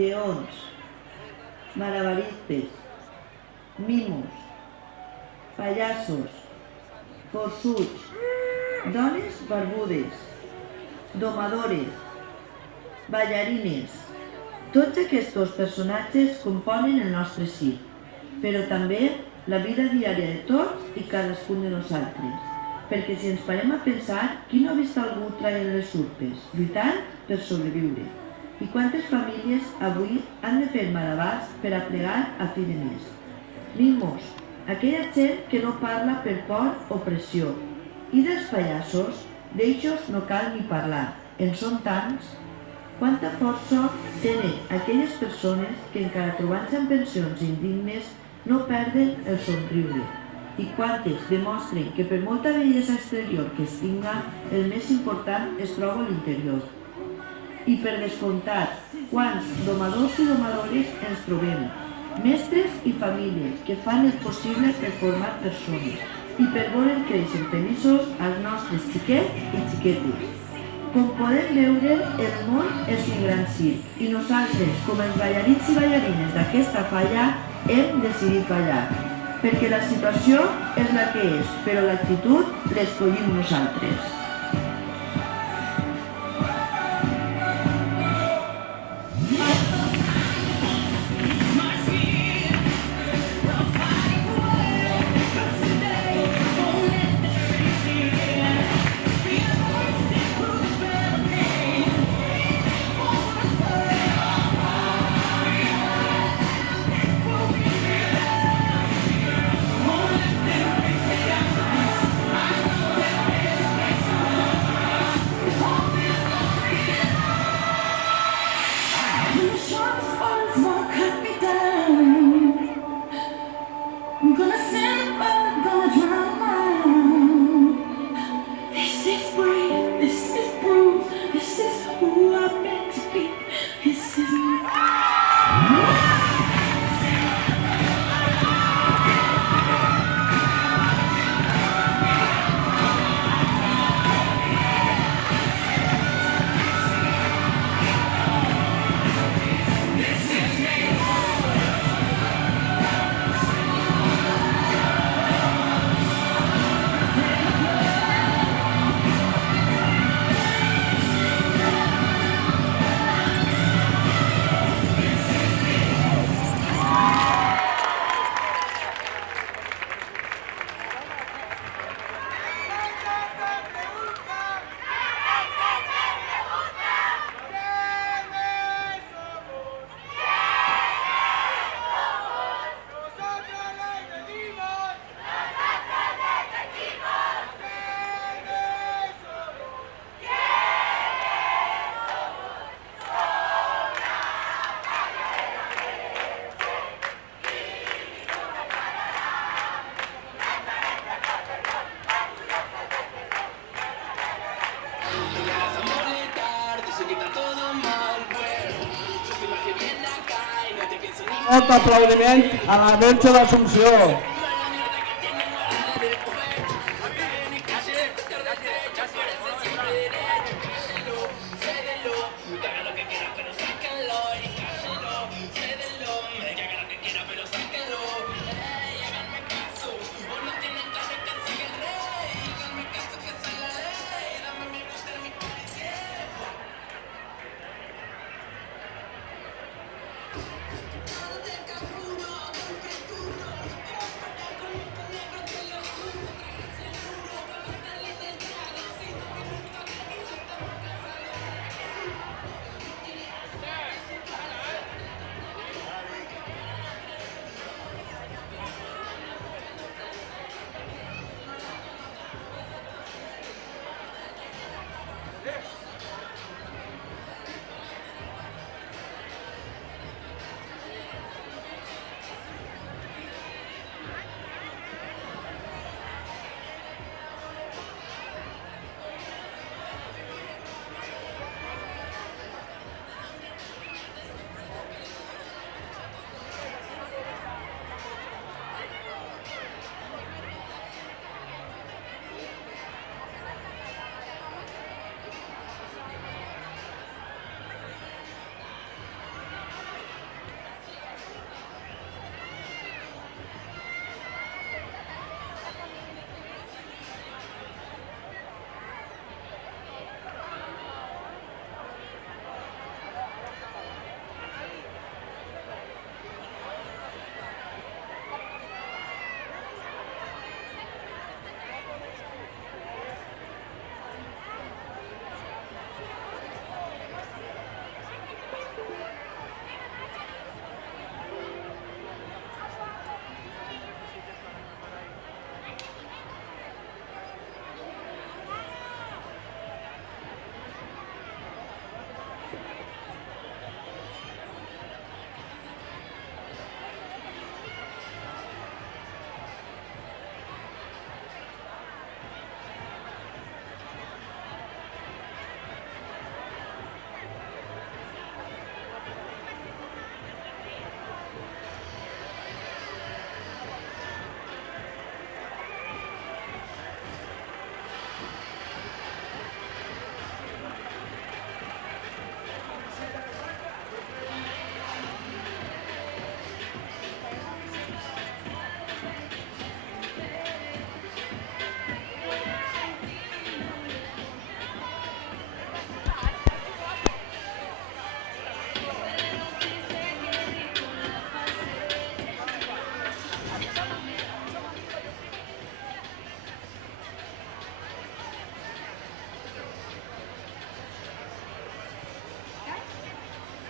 lleons, malabaristes, mimos, pallassos, forçuts, dones barbudes, domadores, ballarines. Tots aquests personatges componen el nostre circ, però també la vida diària de tots i cadascun de nosaltres. Perquè si ens parem a pensar, qui no ha vist algú traient les urpes, lluitant per sobreviure? I quantes famílies avui han de fer malabars per a plegar a fi de mes? Mimos, aquella gent que no parla per por o pressió. I dels pallassos, d'ells no cal ni parlar, en són tants. Quanta força tenen aquelles persones que encara trobant-se en pensions indignes no perden el somriure. I quantes demostren que per molta bellesa exterior que es tinga, el més important es troba a l'interior. I per descomptat, quants domadors i domadores ens trobem, mestres i famílies que fan el possible per formar persones i per veure créixer feliços als nostres xiquets i xiquetes. Com podem veure, el món és un gran circ i nosaltres, com els ballarins i ballarines d'aquesta falla, hem decidit ballar. Perquè la situació és la que és, però l'actitud l'escollim nosaltres. Molt aplaudiment a la Verge d'Assumpció.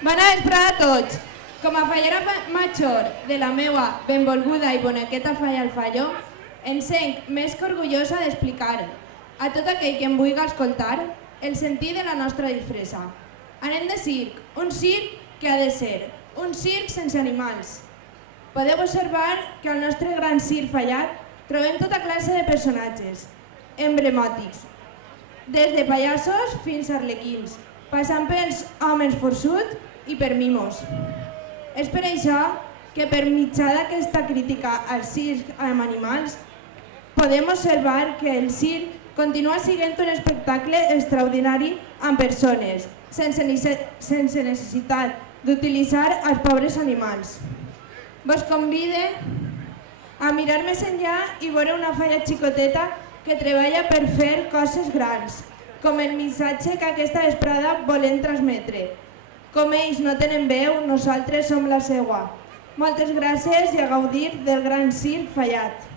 Bona vesprada a tots. Com a fallera major de la meua benvolguda i bonequeta Falla al Fallo, em sent més que orgullosa d'explicar a tot aquell que em vulgui escoltar el sentit de la nostra disfressa. Anem de circ, un circ que ha de ser, un circ sense animals. Podeu observar que al nostre gran circ fallat trobem tota classe de personatges emblemàtics, des de pallassos fins a arlequins, passant pels homes forçuts i per mimos. És per això que per mitjà d'aquesta crítica al circ amb animals podem observar que el circ continua sent un espectacle extraordinari amb persones, sense necessitat d'utilitzar els pobres animals. Vos convide a mirar més enllà i veure una falla xicoteta que treballa per fer coses grans, com el missatge que aquesta vesprada volem transmetre. Com ells no tenen veu, nosaltres som la seua. Moltes gràcies i a gaudir del gran circ fallat.